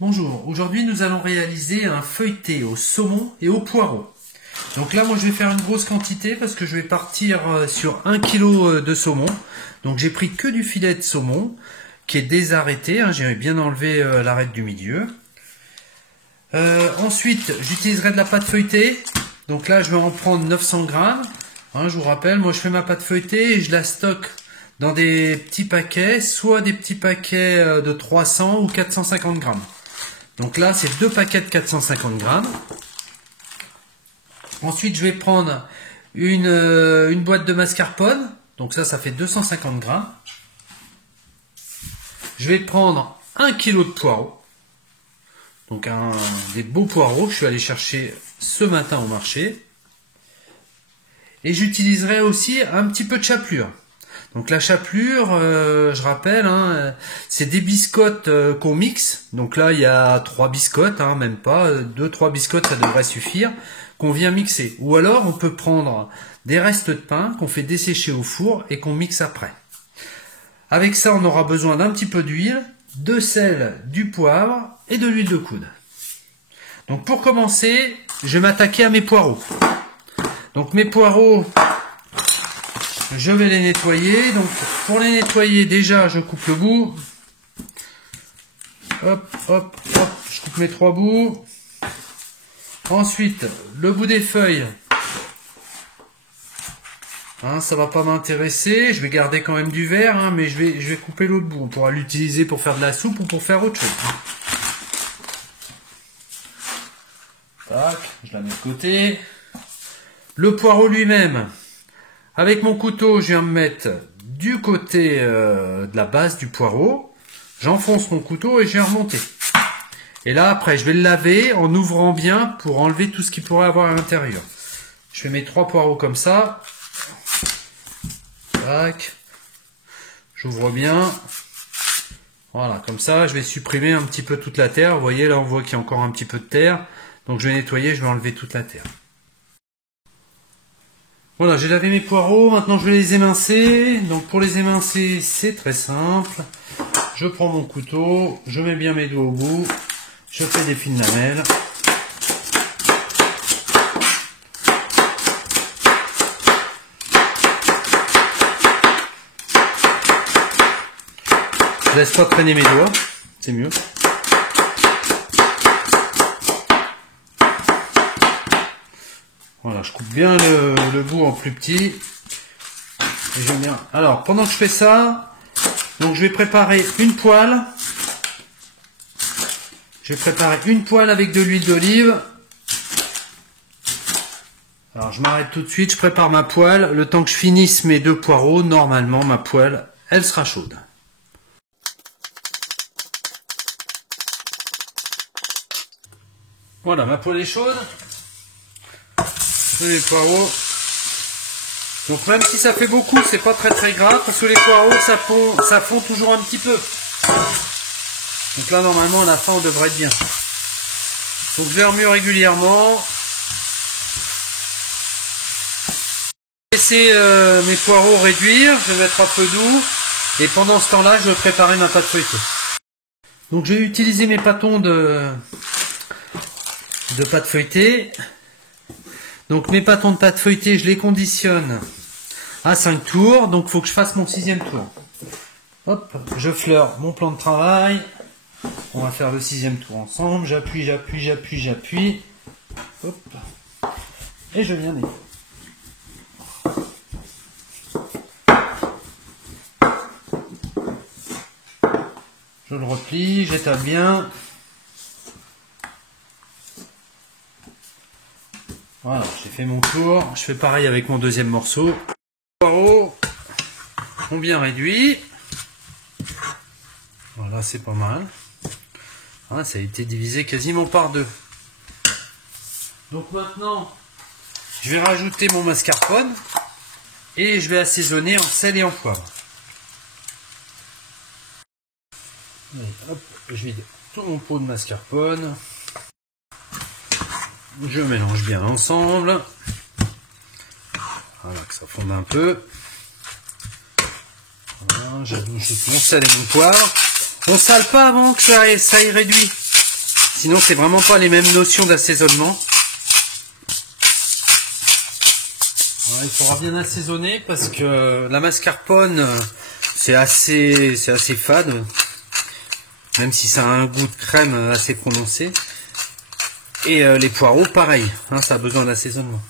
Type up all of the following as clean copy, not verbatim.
Bonjour, aujourd'hui nous allons réaliser un feuilleté au saumon et au poireau. Donc là moi je vais faire une grosse quantité parce que je vais partir sur 1 kg de saumon. Donc j'ai pris que du filet de saumon qui est désarrêté, j'ai bien enlevé l'arête du milieu. Ensuite j'utiliserai de la pâte feuilletée. Donc là je vais en prendre 900 grammes. Je vous rappelle, moi je fais ma pâte feuilletée et je la stocke dans des petits paquets, soit des petits paquets de 300 ou 450 grammes. Donc là, c'est 2 paquets de 450 grammes. Ensuite, je vais prendre une boîte de mascarpone. Donc ça fait 250 grammes. Je vais prendre 1 kg de poireaux. Donc des beaux poireaux que je suis allé chercher ce matin au marché. Et j'utiliserai aussi un petit peu de chapelure. Donc la chapelure, je rappelle, c'est des biscottes qu'on mixe. Donc là, il y a 3 biscottes, même pas. 2-3 biscottes, ça devrait suffire, qu'on vient mixer. Ou alors, on peut prendre des restes de pain qu'on fait dessécher au four et qu'on mixe après. Avec ça, on aura besoin d'un petit peu d'huile, de sel, du poivre et de l'huile de coude. Donc pour commencer, je vais m'attaquer à mes poireaux. Donc mes poireaux, je vais les nettoyer. Donc pour les nettoyer, déjà je coupe le bout. Hop, hop, hop, je coupe mes 3 bouts. Ensuite, le bout des feuilles. Ça va pas m'intéresser. Je vais garder quand même du vert, mais je vais couper l'autre bout. On pourra l'utiliser pour faire de la soupe ou pour faire autre chose. Tac, je la mets de côté. Le poireau lui-même. Avec mon couteau, je viens me mettre du côté de la base du poireau. J'enfonce mon couteau et je viens remonter. Et là, après, je vais le laver en ouvrant bien pour enlever tout ce qu'il pourrait avoir à l'intérieur. Je fais mes 3 poireaux comme ça. Tac. J'ouvre bien. Voilà, comme ça, je vais supprimer un petit peu toute la terre. Vous voyez, là, on voit qu'il y a encore un petit peu de terre. Donc, je vais nettoyer, je vais enlever toute la terre. Voilà, j'ai lavé mes poireaux, maintenant je vais les émincer. Donc pour les émincer, c'est très simple. Je prends mon couteau, je mets bien mes doigts au bout, je fais des fines lamelles. Je laisse pas traîner mes doigts, c'est mieux. Voilà, je coupe bien le bout en plus petit. Et j'aime bien. Alors, pendant que je fais ça, donc je vais préparer une poêle. Je vais préparer une poêle avec de l'huile d'olive. Alors, je m'arrête tout de suite, je prépare ma poêle. Le temps que je finisse mes 2 poireaux, normalement, ma poêle, elle sera chaude. Voilà, ma poêle est chaude. Les poireaux. Donc même si ça fait beaucoup, c'est pas très grave parce que les poireaux ça fond toujours un petit peu. Donc là normalement à la fin on devrait être bien. Donc je les remue régulièrement. Laisser mes poireaux réduire, je vais mettre à feu doux et pendant ce temps-là je vais préparer ma pâte feuilletée. Donc j'ai utilisé mes pâtons de pâte feuilletée. Donc mes pâtons de pâte feuilletée, je les conditionne à 5 tours. Donc il faut que je fasse mon 6e tour. Hop, je fleure mon plan de travail. On va faire le 6e tour ensemble. J'appuie, j'appuie, j'appuie, j'appuie. Hop. Et je viens nettoyer. Je le replie, j'étale bien. Voilà, j'ai fait mon tour. Je fais pareil avec mon 2e morceau. Les poireaux sont bien réduits. Voilà, c'est pas mal. Ça a été divisé quasiment par 2. Donc maintenant, je vais rajouter mon mascarpone et je vais assaisonner en sel et en poivre. Allez, hop, je vide tout mon pot de mascarpone. Je mélange bien ensemble. Voilà, que ça fonde un peu. Voilà, j'ajoute mon sel et mon poivre. On sale pas avant que ça ait réduit. Sinon, c'est vraiment pas les mêmes notions d'assaisonnement. Il faudra bien assaisonner parce que la mascarpone, c'est assez fade. Même si ça a un goût de crème assez prononcé. Et les poireaux, pareil, hein, ça a besoin d'assaisonnement.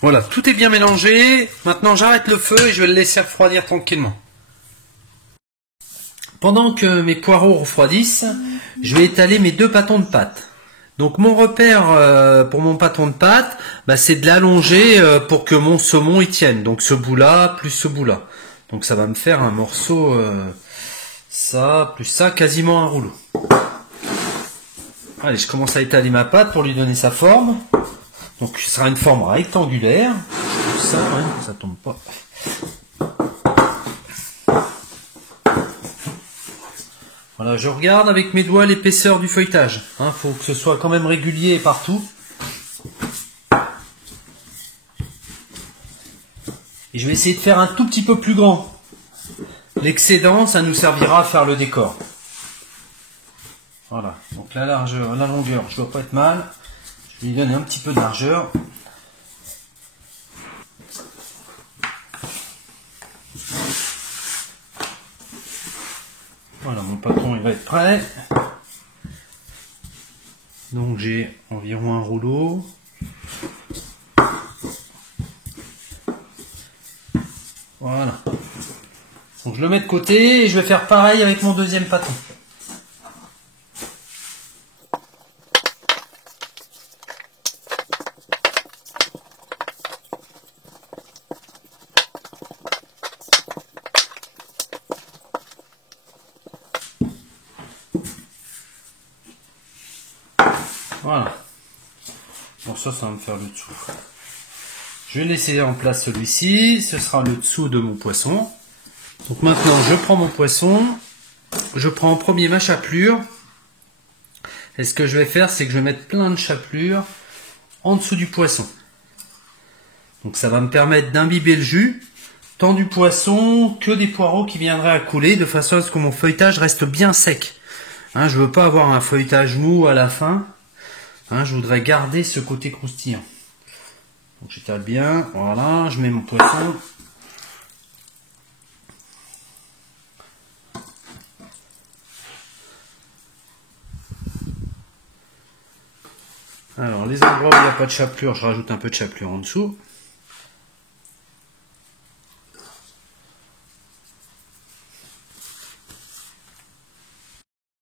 Voilà, tout est bien mélangé. Maintenant, j'arrête le feu et je vais le laisser refroidir tranquillement. Pendant que mes poireaux refroidissent, je vais étaler mes 2 pâtons de pâte. Donc mon repère pour mon pâton de pâte, c'est de l'allonger pour que mon saumon y tienne. Donc ce bout-là, plus ce bout-là. Donc ça va me faire un morceau, ça, plus ça, quasiment un rouleau. Allez, je commence à étaler ma pâte pour lui donner sa forme. Donc ce sera une forme rectangulaire. Ça, ouais, ça tombe pas. Voilà, je regarde avec mes doigts l'épaisseur du feuilletage. Faut que ce soit quand même régulier partout. Et je vais essayer de faire un tout petit peu plus grand. L'excédent, ça nous servira à faire le décor. Voilà, donc la largeur, la longueur, je ne dois pas être mal. Je vais lui donner un petit peu de largeur. Voilà, mon patron il va être prêt. Donc j'ai environ un rouleau. Voilà. Donc je le mets de côté et je vais faire pareil avec mon deuxième patron. Voilà. Bon, ça va me faire le dessous. Je vais laisser en place celui-ci. Ce sera le dessous de mon poisson. Donc maintenant, je prends mon poisson. Je prends en premier ma chapelure. Et ce que je vais faire, c'est que je vais mettre plein de chapelure en dessous du poisson. Donc ça va me permettre d'imbiber le jus, tant du poisson que des poireaux qui viendraient à couler, de façon à ce que mon feuilletage reste bien sec. Je ne veux pas avoir un feuilletage mou à la fin. Je voudrais garder ce côté croustillant. Donc j'étale bien, voilà, je mets mon poisson. Alors les endroits où il n'y a pas de chapelure, je rajoute un peu de chapelure en dessous.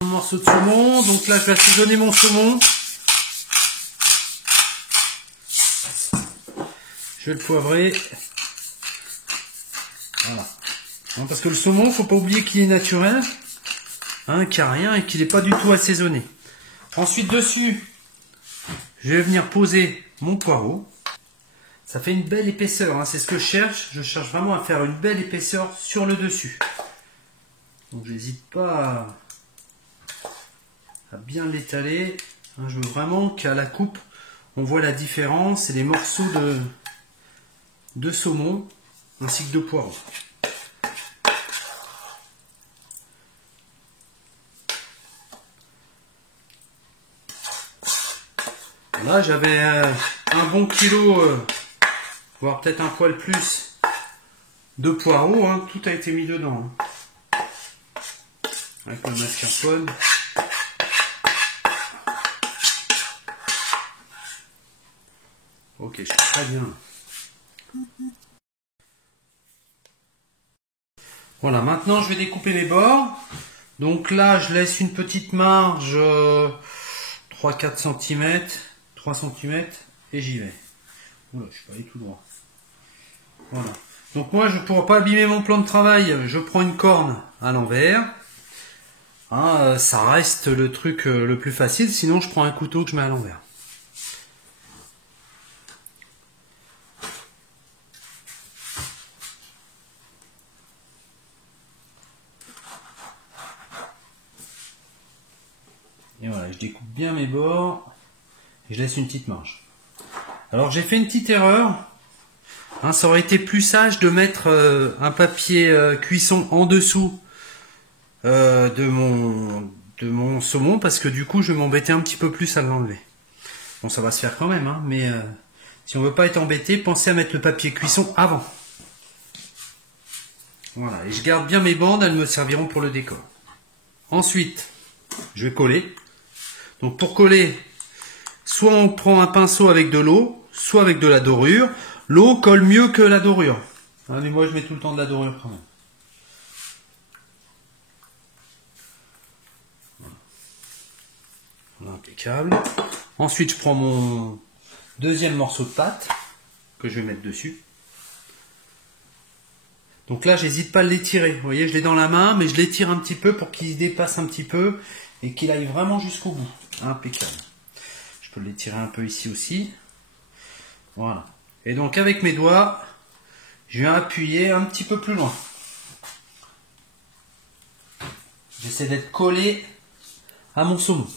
Un morceau de saumon, donc là je vais assaisonner mon saumon. Je vais le poivrer. Voilà. Parce que le saumon, faut pas oublier qu'il est naturel, qu'il n'y a rien et qu'il n'est pas du tout assaisonné. Ensuite dessus, je vais venir poser mon poireau. Ça fait une belle épaisseur, c'est ce que je cherche. Je cherche vraiment à faire une belle épaisseur sur le dessus. Donc j'hésite pas à bien l'étaler. Je veux vraiment qu'à la coupe, on voit la différence et les morceaux de saumon ainsi que de poireau. Là j'avais un bon kilo, voire peut-être un poil plus de poireaux, tout a été mis dedans. Avec le mascarpone. Ok, je suis très bien. Voilà, maintenant je vais découper mes bords. Donc là, je laisse une petite marge 3-4 cm, 3 cm et j'y vais. Oula, je suis pas allé tout droit. Voilà. Donc moi, je ne pourrais pas abîmer mon plan de travail. Je prends une corne à l'envers. Ça reste le truc le plus facile. Sinon, je prends un couteau que je mets à l'envers. Et voilà, je découpe bien mes bords et je laisse une petite marge. Alors j'ai fait une petite erreur. hein. Ça aurait été plus sage de mettre un papier cuisson en dessous de mon saumon, parce que du coup je vais m'embêter un petit peu plus à l'enlever. Bon, ça va se faire quand même, hein, mais si on veut pas être embêté, pensez à mettre le papier cuisson avant. Voilà, et je garde bien mes bandes, elles me serviront pour le décor. Ensuite, je vais coller. Donc pour coller, soit on prend un pinceau avec de l'eau, soit avec de la dorure. L'eau colle mieux que la dorure. Ah, mais moi je mets tout le temps de la dorure quand même. Voilà, impeccable. Ensuite je prends mon deuxième morceau de pâte que je vais mettre dessus. Donc là j'hésite pas à l'étirer. Vous voyez, je l'ai dans la main, mais je l'étire un petit peu pour qu'il se dépasse un petit peu et qu'il aille vraiment jusqu'au bout. Impeccable. Je peux l'étirer un peu ici aussi. Voilà. Et donc avec mes doigts, je viens appuyer un petit peu plus loin. J'essaie d'être collé à mon saumon.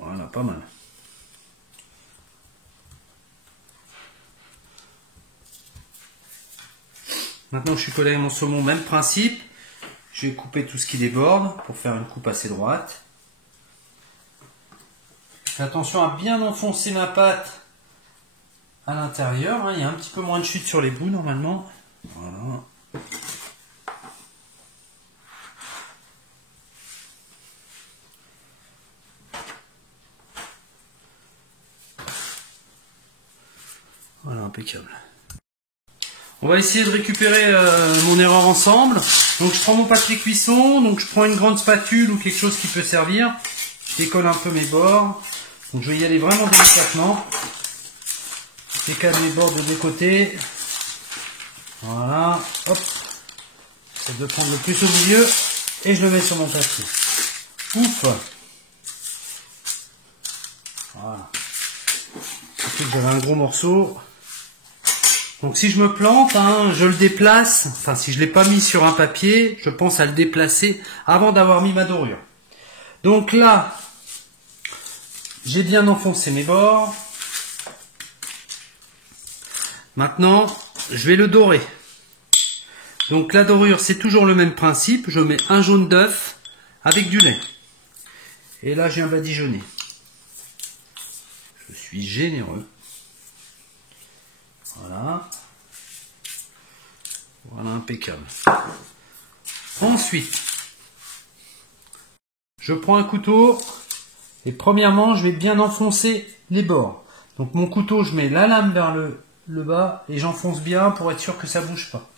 Voilà, pas mal. Maintenant que je suis collé à mon saumon, même principe. Je vais couper tout ce qui déborde pour faire une coupe assez droite. Fais attention à bien enfoncer ma pâte à l'intérieur, hein. Il y a un petit peu moins de chute sur les bouts normalement. Voilà. Voilà, impeccable. On va essayer de récupérer mon erreur ensemble. Donc je prends mon papier cuisson, donc je prends une grande spatule ou quelque chose qui peut servir. Je décolle un peu mes bords. Donc je vais y aller vraiment délicatement. Je décale mes bords de deux côtés. Voilà, hop. J'essaie de prendre le plus au milieu et je le mets sur mon papier. Ouf. Voilà. Surtout que j'avais un gros morceau. Donc si je me plante, hein, je le déplace. Enfin, si je ne l'ai pas mis sur un papier, je pense à le déplacer avant d'avoir mis ma dorure. Donc là, j'ai bien enfoncé mes bords. Maintenant, je vais le dorer. Donc la dorure, c'est toujours le même principe. Je mets un jaune d'œuf avec du lait. Et là, j'ai un badigeonné. Je suis généreux. Voilà. Voilà, impeccable. Ensuite, je prends un couteau et premièrement, je vais bien enfoncer les bords. Donc mon couteau, je mets la lame vers le bas et j'enfonce bien pour être sûr que ça ne bouge pas.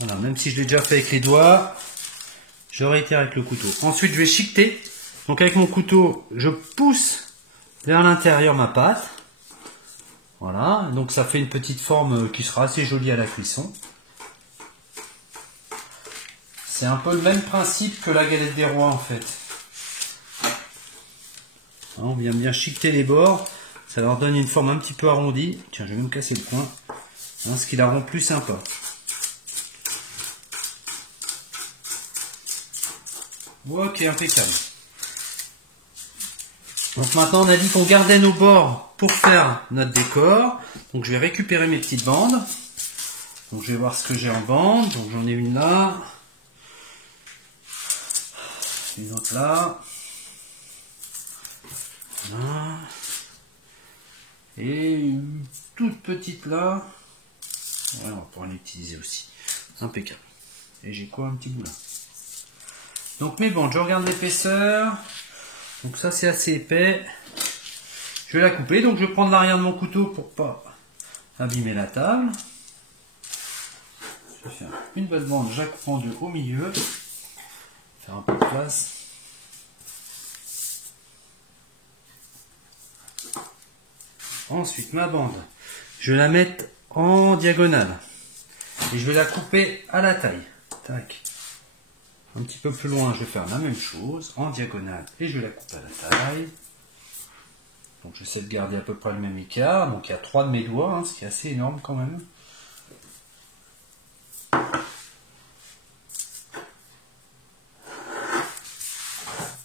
Voilà, même si je l'ai déjà fait avec les doigts, je réitère avec le couteau. Ensuite, je vais chiqueter. Donc avec mon couteau, je pousse vers l'intérieur ma pâte. Voilà, donc ça fait une petite forme qui sera assez jolie à la cuisson. C'est un peu le même principe que la galette des rois en fait. On vient bien chiqueter les bords, ça leur donne une forme un petit peu arrondie. Tiens, je vais même casser le coin, hein, ce qui la rend plus sympa. Ok, impeccable. Donc maintenant on a dit qu'on gardait nos bords pour faire notre décor. Donc je vais récupérer mes petites bandes. Donc je vais voir ce que j'ai en bande. Donc j'en ai une là. Une autre là. Voilà. Et une toute petite là. Ouais, on va pouvoir l'utiliser aussi. Impeccable. Et j'ai quoi, un petit bout là. Donc mes bandes, je regarde l'épaisseur. Donc ça c'est assez épais. Je vais la couper. Donc je vais prendre l'arrière de mon couteau pour pas abîmer la table. Je vais faire une belle bande, je la coupe en deux au milieu. Faire un peu de place. Ensuite ma bande, je vais la mettre en diagonale. Et je vais la couper à la taille. Tac. Un petit peu plus loin, je vais faire la même chose, en diagonale, et je vais la couper à la taille. Donc j'essaie de garder à peu près le même écart. Donc il y a 3 de mes doigts, hein, ce qui est assez énorme quand même.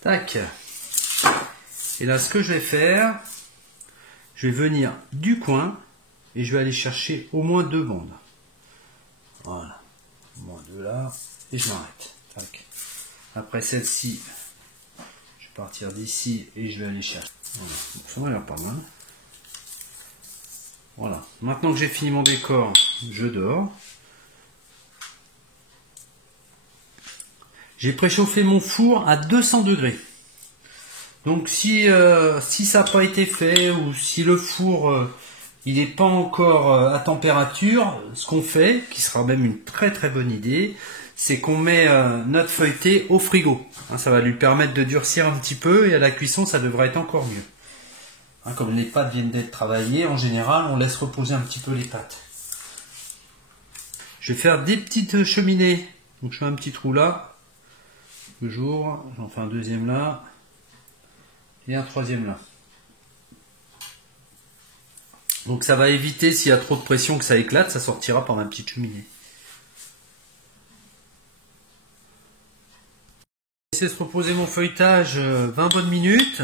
Tac. Et là, ce que je vais faire, je vais venir du coin et je vais aller chercher au moins 2 bandes. Voilà. Au moins 2 là. Et je m'arrête. Tac. Après celle-ci, je vais partir d'ici et je vais aller chercher. Voilà. Donc ça m'a l'air pas mal. Voilà. Maintenant que j'ai fini mon décor, je dors. J'ai préchauffé mon four à 200 degrés. Donc si ça n'a pas été fait ou si le four il n'est pas encore à température, ce qu'on fait, qui sera même une très très bonne idée, c'est qu'on met notre feuilleté au frigo. Hein, ça va lui permettre de durcir un petit peu et à la cuisson ça devrait être encore mieux. Hein, comme les pâtes viennent d'être travaillées, en général on laisse reposer un petit peu les pâtes. Je vais faire des petites cheminées. Donc je fais un petit trou là. Toujours, j'en fais un deuxième là. Et un troisième là. Donc ça va éviter, s'il y a trop de pression, que ça éclate, ça sortira par ma petite cheminée. Je vais laisser se reposer mon feuilletage 20 bonnes minutes.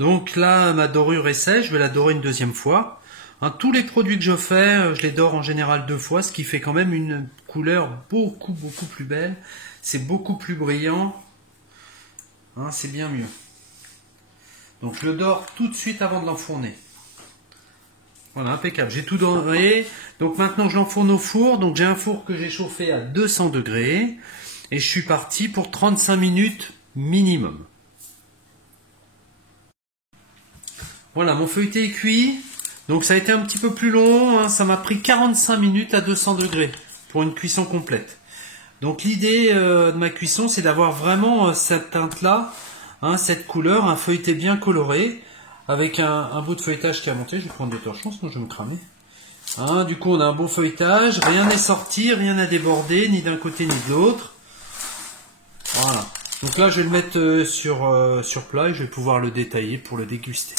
Donc là, ma dorure est sèche, je vais la dorer une deuxième fois. Hein, tous les produits que je fais, je les dore en général 2 fois, ce qui fait quand même une couleur beaucoup plus belle. C'est beaucoup plus brillant. Hein, c'est bien mieux. Donc je le dore tout de suite avant de l'enfourner. Voilà, impeccable. J'ai tout doré. Donc maintenant je l'enfourne au four. Donc j'ai un four que j'ai chauffé à 200 degrés. Et je suis parti pour 35 minutes minimum. Voilà, mon feuilleté est cuit. Donc ça a été un petit peu plus long. Hein. Ça m'a pris 45 minutes à 200 degrés pour une cuisson complète. Donc l'idée de ma cuisson, c'est d'avoir vraiment cette teinte-là. Hein, cette couleur, un feuilleté bien coloré, avec un bout de feuilletage qui a monté. Je vais prendre des torchons, sinon je vais me cramer. Hein, du coup, on a un bon feuilletage, rien n'est sorti, rien n'a débordé, ni d'un côté ni de l'autre. Voilà. Donc là, je vais le mettre sur plat et je vais pouvoir le détailler pour le déguster.